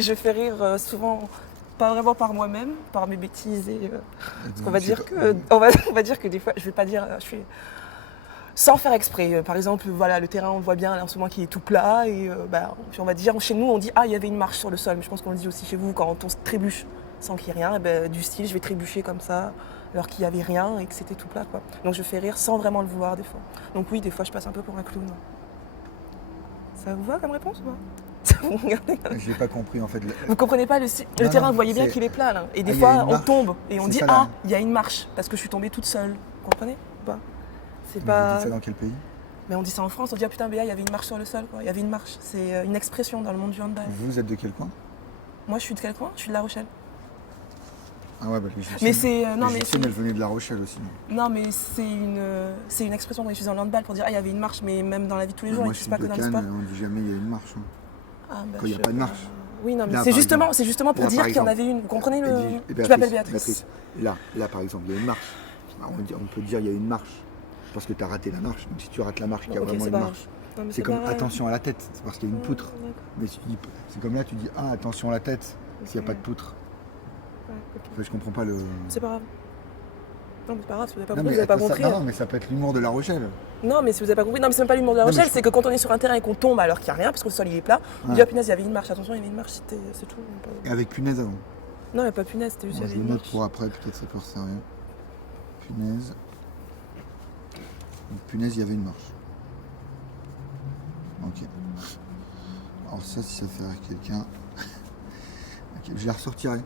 Je fais rire souvent, pas vraiment par moi-même, par mes bêtises parce qu'on va dire que, on va dire que des fois, je vais pas dire, je fais sans faire exprès. Par exemple, voilà, le terrain, on le voit bien là, en ce moment qui est tout plat puis on va dire, chez nous, on dit ah il y avait une marche sur le sol, mais je pense qu'on le dit aussi chez vous quand on se trébuche sans qu'il y ait rien, du style je vais trébucher comme ça alors qu'il y avait rien et que c'était tout plat quoi. Donc je fais rire sans vraiment le vouloir des fois. Donc oui, des fois je passe un peu pour un clown. Ça vous va comme réponse ou pas? Vous regardez comme... J'ai pas compris en fait. Vous comprenez pas le terrain, vous voyez bien qu'il est plat là. Et des il y a fois une on marche. tombe et on C'est dit ça, là. ah, il y a une marche parce que je suis tombée toute seule. Vous comprenez ou pas? C'est Vous pas. dites ça dans quel pays? Mais on dit ça en France, on dit ah putain Béa, il y avait une marche sur le sol quoi. Il y avait une marche. C'est une expression dans le monde du handball. Vous êtes de quel coin? Moi je suis de quel coin? Je suis de La Rochelle. Ah ouais, bah les Égyptiennes. Mais c'est non les mais Égyptiennes, elles venaient de La Rochelle aussi. non mais c'est une expression qu'on utilise dans le handball pour dire ah il y avait une marche, mais même dans la vie de tous les jours, Moi, ils je disent suis pas de que dans le Cannes, sport. on dit jamais il y a une marche. Ah, Quand il n'y a pas de marche. Oui, non, mais Là, c'est par justement pour là, dire par qu'il y en exemple. avait une. Vous comprenez le. Et Je m'appelle Béatrice. Là, par exemple, il y a une marche. On peut dire il y a une marche. Parce que tu as raté la marche. Donc si tu rates la marche, il y a Ok, vraiment c'est une pas marche. grave. C'est comme attention à la tête, c'est parce qu'il y a une poutre. D'accord. Mais c'est comme là, tu dis ah attention à la tête s'il n'y a pas de poutre. Ouais, ok. Enfin, je comprends pas le. C'est pas grave. Non, mais c'est pas grave, si vous n'avez pas Non, compris, mais vous n'avez pas attends, compris. non, mais ça peut être l'humour de La Rochelle. Non, mais si vous n'avez pas compris, non, mais c'est même pas l'humour de La Non, mais Rochelle, c'est que quand on est sur un terrain et qu'on tombe alors qu'il n'y a rien, parce que le sol il est plat, on Ouais. dit ah punaise, il y avait une marche, attention, il y avait une marche, c'est tout. Et avec punaise avant. Non, il n'y a pas punaise, c'était juste Bon, il y je avait le une note marche. pour après, peut-être ça peut servir. Punaise. Donc, punaise, il y avait une marche. Ok. Alors ça, si ça fait rire quelqu'un. Ok, je la ressortirai.